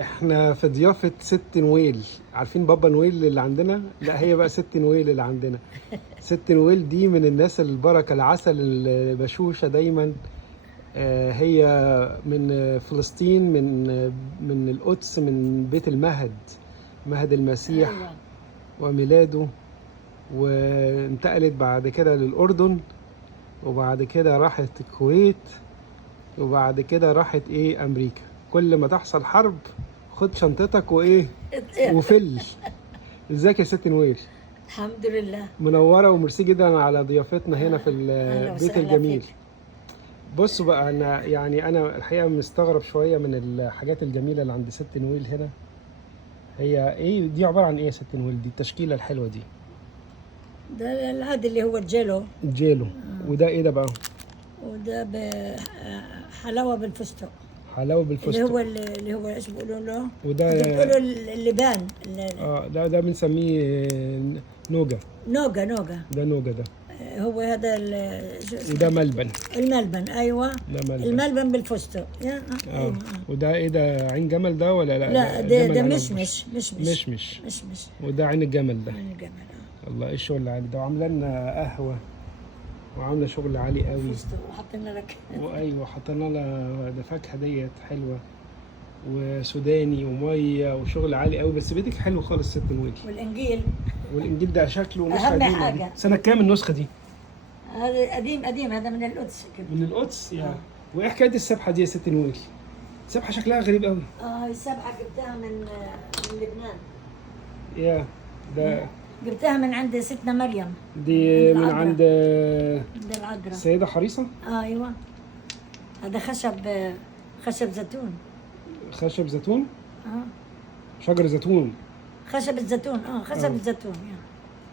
احنا في ضيافة ست نويل. عارفين بابا نويل اللي عندنا؟ لا، هي بقى ست نويل اللي عندنا. ست نويل دي من الناس البركة، العسل، البشوشة دايما. هي من فلسطين، من القدس، من بيت المهد، مهد المسيح ايوه. وميلاده. وانتقلت بعد كده للأردن، وبعد كده راحت الكويت، وبعد كده راحت أمريكا. كل ما تحصل حرب خد شنطتك وفل. ازيك يا ست نويل؟ الحمد لله. منورة وميرسي جدا على ضيافتنا هنا في اهلا البيت وسهلا الجميل. فيك. بصوا بقى، انا الحقيقة مستغرب شوية من الحاجات الجميلة اللي عند ست نويل هنا. هي ايه دي؟ عبارة عن ايه يا ست نويل دي التشكيلة الحلوة دي؟ ده هذا اللي هو الجيلو. الجيلو. وده ايه ده بقى؟ وده حلاوه بالفستق. حلاوة اللي بالفستق. هو اللي هو ايش بيقولوا له؟ وده انتوا بتقولوا اللبان ده بنسميه نوجا. نوجا نوجا. ده نوجا ده. هو هذا شو اسمه؟ وده ملبن. الملبن. ايوه. ده ملبن. الملبن بالفستق. ايوه. وده ايه ده؟ عين جمل ده ولا لا؟ لا، جمل ده على مشمش. مشمش. وده عين الجمل ده. عين الجمل. الله، ايه الشغل العالي ده! وعامله لنا قهوه، وعامله شغل عالي قوي. فستق وحطينا لك. وايوه، حطينا لها ده فاكهه ديت حلوه، وسوداني وميه وشغل عالي قوي. بس بيتك حلو خالص ست نويل. والانجيل. والانجيل ده شكله نسخه أهم قديمه. حاجة. سنه كام النسخه دي؟ هذا قديم هذا من القدس كده. من القدس يعني. وايه حكايه السبحه دي يا ست نويل؟ السبحه شكلها غريب قوي. هاي السبعة جبتها من لبنان. يا ده جبتها من عند ستنا مريم. دي من العذراء. عند عند العذراء. السيده حريصه. ايوه. هذا خشب زيتون. خشب زيتون. اه. شجر زيتون. خشب الزيتون. خشب الزيتون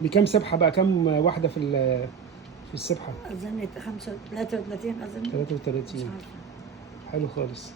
بكام سبحه بقى؟ كام واحده في السبحه؟ اظن 33 اظن. 33. مش عارفة. حلو خالص.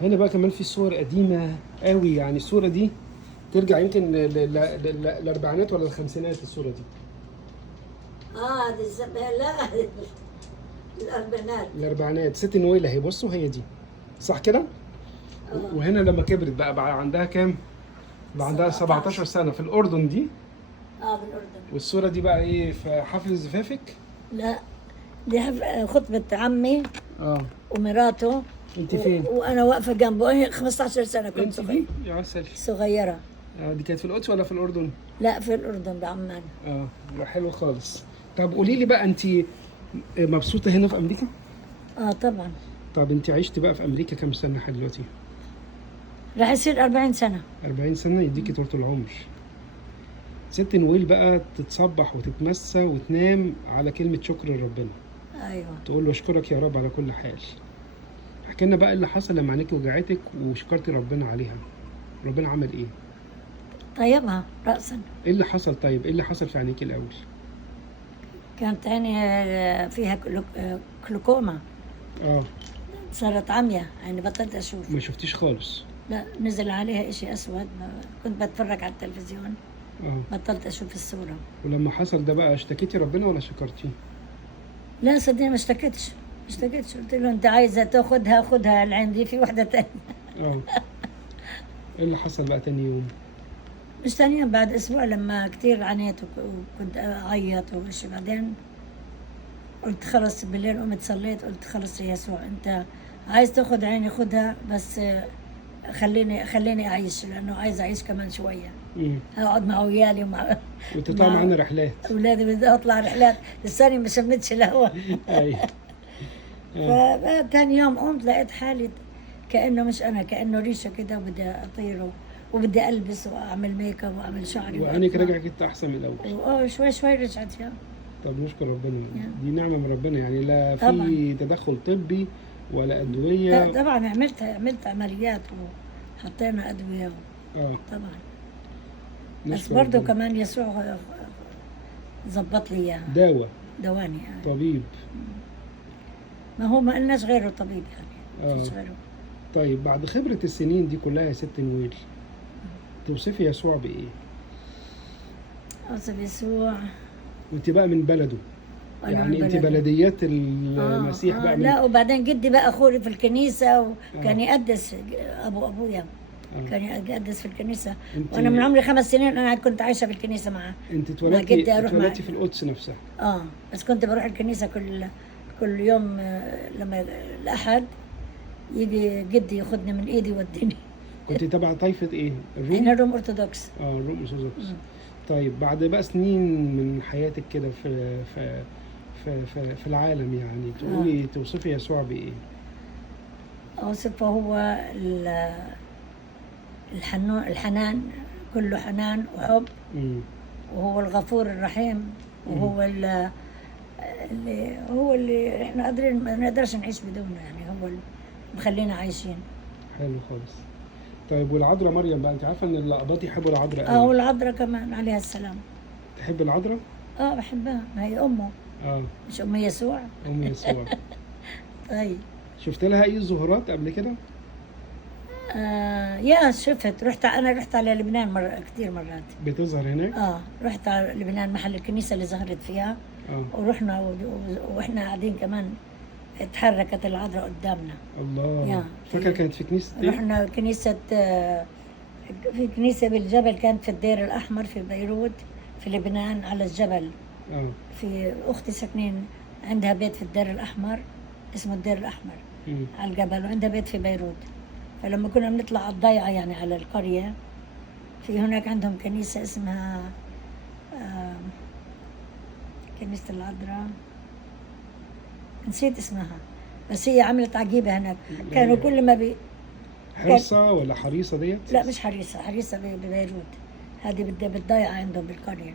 هنا بقى كمان في صور قديمه قوي، يعني الصوره دي ترجع يمكن للاربعينات ولا الخمسينات الصوره دي. هذه لا الاربعينات. ست نويل اهي. بصوا هي دي، صح كده؟ وهنا لما كبرت بقى عندها كام؟ بقى عندها 17 سنه في الاردن دي. بالاردن. والصوره دي بقى ايه؟ في حفل زفافك؟ لا، دي خطبة عمي ومراته. انت فين؟ وانا واقفه جنبه. هي 15 سنه كنت انت دي يا عسل. صغيره. دي كانت في القدس ولا في الاردن؟ لا، في الاردن بعمان. حلو خالص. طب قولي لي بقى، انت مبسوطه هنا في امريكا؟ طبعا. طب انت عشتي بقى في امريكا كام سنه لحد دلوقتي؟ راح يصير 40 سنه. 40 سنه يديكي طول العمر. ست نويل بقى تتصبح وتتمسى وتنام على كلمه شكر لربنا. ايوه. تقول له اشكرك يا رب على كل حال. احكي لنا بقى اللي حصل لما عينيكي وجعتك وشكرتي ربنا عليها. ربنا عمل ايه؟ طيبها راسا. ايه اللي حصل؟ طيب ايه اللي حصل في عينيكي الاول؟ كانت عيني فيها كلوكوما. صارت عمية، يعني بطلت اشوف. ما شفتيش خالص؟ لا، نزل عليها اشي اسود. كنت بتفرج على التلفزيون. بطلت اشوف الصورة. ولما حصل ده بقى اشتكيتي ربنا ولا شكرتيه؟ لا صدقني، ما اشتكيتش. قلت له انت عايزة تاخدها خدها، العين دي في واحدة تانية. ايه اللي حصل بقى تاني يوم؟ مش تاني يوم، بعد اسبوع لما كتير عانيت وكنت اعيط وش. بعدين قلت خلص، بالليل قمت صليت، قلت خلص يا يسوع، انت عايز تاخد عيني خدها، بس خليني اعيش، لانه عايز اعيش كمان شويه. اقعد مع عيالي وتطلع معانا رحلات. اولادي بدي اطلع رحلات، لساني ما شمتش الهواء. ايوه. فتاني يوم قمت لقيت حالي كانه مش انا، كانه ريشه كده، وبدي اطير وبدي البس واعمل ميك اب واعمل شعري. وعينك رجعت كنت احسن من الاول. شوي رجعت يا. طب نشكر ربنا. دي نعمه من ربنا، يعني لا في تدخل طبي ولا ادويه. لا طبعا، عملت عمليات وحطينا ادويه. طبعا. بس برضه كمان يسوع ظبط لي اياها. دواني يعني. طبيب. ما هو ما قلناش غيره طبيب يعني. مفيش غيره. طيب بعد خبرة السنين دي كلها يا ست نويل، توصفي يسوع بإيه؟ أوصف يسوع. وأنت بقى من بلده، يعني أنت بلديات المسيح بقى. لا، وبعدين جدي بقى أخوري في الكنيسة، وكان يقدس أبويا. كان يقدس في الكنيسة. انت وأنا من عمري 5 سنين أنا كنت عايشة في الكنيسة معه. انت مع جدي أروح اتولدتي في القدس نفسها؟ بس كنت بروح الكنيسة كل يوم. لما الأحد يجي جدي ياخدني من إيدي يوديني. كنت تبع طائفة ايه؟ الروم؟ احنا روم أرثوذكس. الروم أرثوذكس. طيب بعد بقى سنين من حياتك كده في العالم يعني تقولي توصفي يسوع بإيه؟ أوصفه هو الحنان، كله حنان وحب. وهو الغفور الرحيم، وهو اللي احنا قادرين ما نقدرش نعيش بدونه، يعني هو اللي مخلينا عايشين. حلو خالص. طيب والعذراء مريم بقى، انت عارفه ان الأقباط يحبوا العذراء قوي؟ والعذراء كمان عليها السلام. تحب العذراء؟ بحبها، ما هي امه. مش ام يسوع؟ ام يسوع. طيب شفت لها اي ظهورات قبل كده؟ يا شفت. انا رحت على لبنان كثير مرات. بتظهر هناك؟ رحت على لبنان محل الكنيسه اللي ظهرت فيها. ورحنا واحنا قاعدين كمان اتحركت العذراء قدامنا. الله. فاكر كانت في كنيسه ايه؟ رحنا كنيسه في كنيسه بالجبل، كانت في الدير الاحمر في بيروت في لبنان على الجبل. في اختي ساكنين عندها بيت في الدير الاحمر، اسمه الدير الاحمر. على الجبل، وعندها بيت في بيروت. فلما كنا بنطلع على الضيعه يعني على القريه، في هناك عندهم كنيسه اسمها كنيسه العذراء، نسيت اسمها، بس هي عملت عجيبه هناك. كانوا كل ما حرصه ولا حريصه ديت؟ لا مش حريصه، حريصه ببيروت. هذه بالضيعه عندهم بالقريه.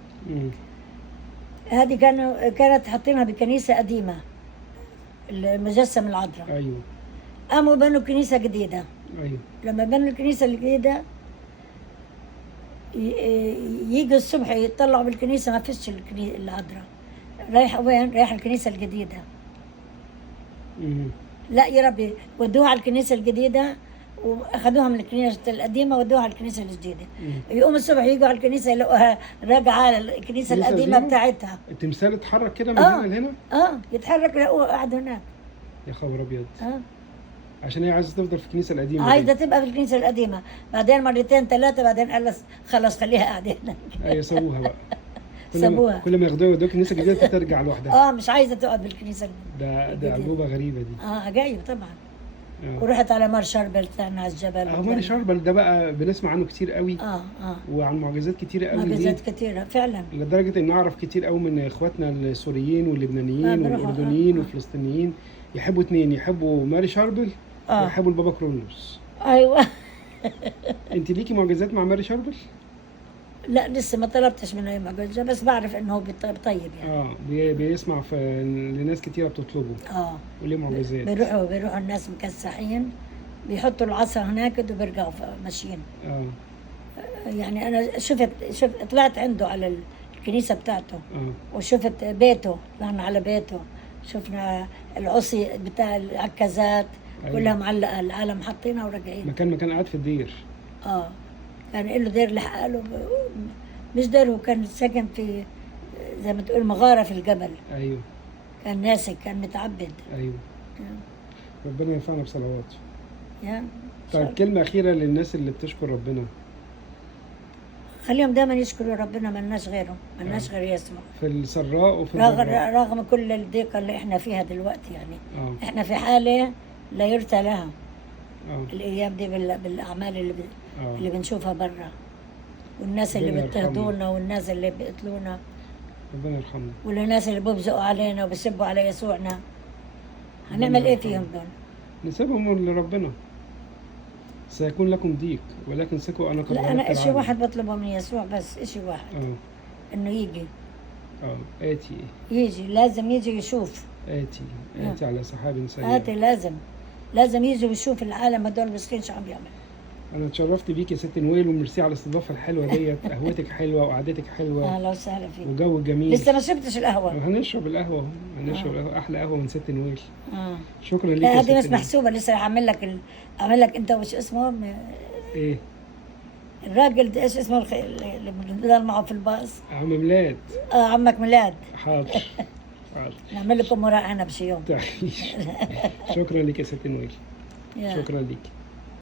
هذه كانت حاطينها بكنيسه قديمه، المجسم العذراء. ايوه. قاموا بنوا كنيسه جديده. ايوه. لما بنوا الكنيسه الجديده يجوا الصبح يطلعوا بالكنيسه ما فيش العذراء. رايحه وين؟ رايحه الكنيسه الجديده. لا يا ربي، ودوها على الكنيسه الجديده واخذوها من الكنيسه القديمه ودوها على الكنيسه الجديده. يقوموا الصبح يجوا على الكنيسه يلاقوها راجعه على الكنيسه القديمه بتاعتها. التمثال اتحرك كده من هنا لهنا؟ يتحرك يلاقوه قاعد هناك. يا خبر ابيض. عشان هي عايزه تفضل في الكنيسه القديمه. عايزه تبقى في الكنيسه القديمه، بعدين مرتين 3 بعدين قال خلص خليها قاعده هناك. ايوه سووها بقى. سابوها. كل ما ياخدوها يودوها الكنيسه الجديده ترجع لوحدها. مش عايزه تقعد بالكنيسه الجديده. ده عجوبه غريبه دي. عجايب طبعا. ورحت على مار شربل ثاني على الجبل. مار شربل ده بقى بنسمع عنه كتير قوي. وعن معجزات كتيره قوي. معجزات كتيره فعلا، لدرجه ان اعرف كتير قوي من اخواتنا السوريين واللبنانيين والاردنيين والفلسطينيين يحبوا 2، يحبوا ماري شربل ويحبوا البابا كرولوس. ايوه. انت ليكي معجزات مع ماري شربل؟ لا لسه ما طلبتش منه اي معجزه، بس بعرف انه هو طيب يعني. بيسمع لناس كتيره بتطلبه. وليه معجزات. بيروحوا الناس مكسحين، بيحطوا العصا هناك وبيرجعوا ماشيين. يعني انا شفت طلعت عنده على الكنيسه بتاعته. وشفت بيته، طلعنا على بيته، شفنا العصي بتاع العكازات. كلها معلقه، العالم حاطينها وراجعين. مكان قاعد في الدير. كان له دير لحاله، مش دير، هو كان ساكن في زي ما تقول مغاره في الجبل. ايوه. كان ناسك، كان متعبد. ايوه. ربنا ينفعنا بصلواته. طيب طيب كلمه اخيره للناس اللي بتشكر ربنا. خليهم دايما يشكروا ربنا، ملناش غيره، ملناش غير يسوع. في السراء وفي الضراء. رغم كل الضيقه اللي احنا فيها دلوقتي يعني. احنا في حاله لا يرثى لها. الايام دي بالاعمال اللي بنشوفها برا، والناس اللي بيضطهدونا، والناس اللي بيقتلونا. ربنا يرحمنا. والناس اللي بيبزقوا علينا وبيسبوا على يسوعنا. هنعمل ايه فيهم دول؟ نسيبهم لربنا. سيكون لكم ضيق ولكن ثقوا انا قد غلبت العالم. لا انا شيء واحد بطلبه من يسوع بس، شيء واحد. انه يجي. آتي. يجي، لازم يجي يشوف. آتي على سحاب سريع. آتي لازم يجي ويشوف العالم هدول المسكين شو عم يعمل. انا اتشرفت بيكي يا ست نويل، وميرسي على الاستضافه الحلوه ديت. قهوتك حلوه وقعدتك حلوه. اهلا وسهلا فيك. وجو جميل. لسه ما شربتش القهوه. هنشرب القهوه احلى قهوه من ست نويل. شكرا ليك يا ست هذه مش محسوبه، لسه هعمل لك انت وش اسمه ايه الراجل ده، ايش اسمه اللي بنضل معه في الباص؟ عم ميلاد. عمك ميلاد. حاضر. نعمل لكم مراقنه بشي يوم. شكرا لك يا ست نويل. شكرا لك.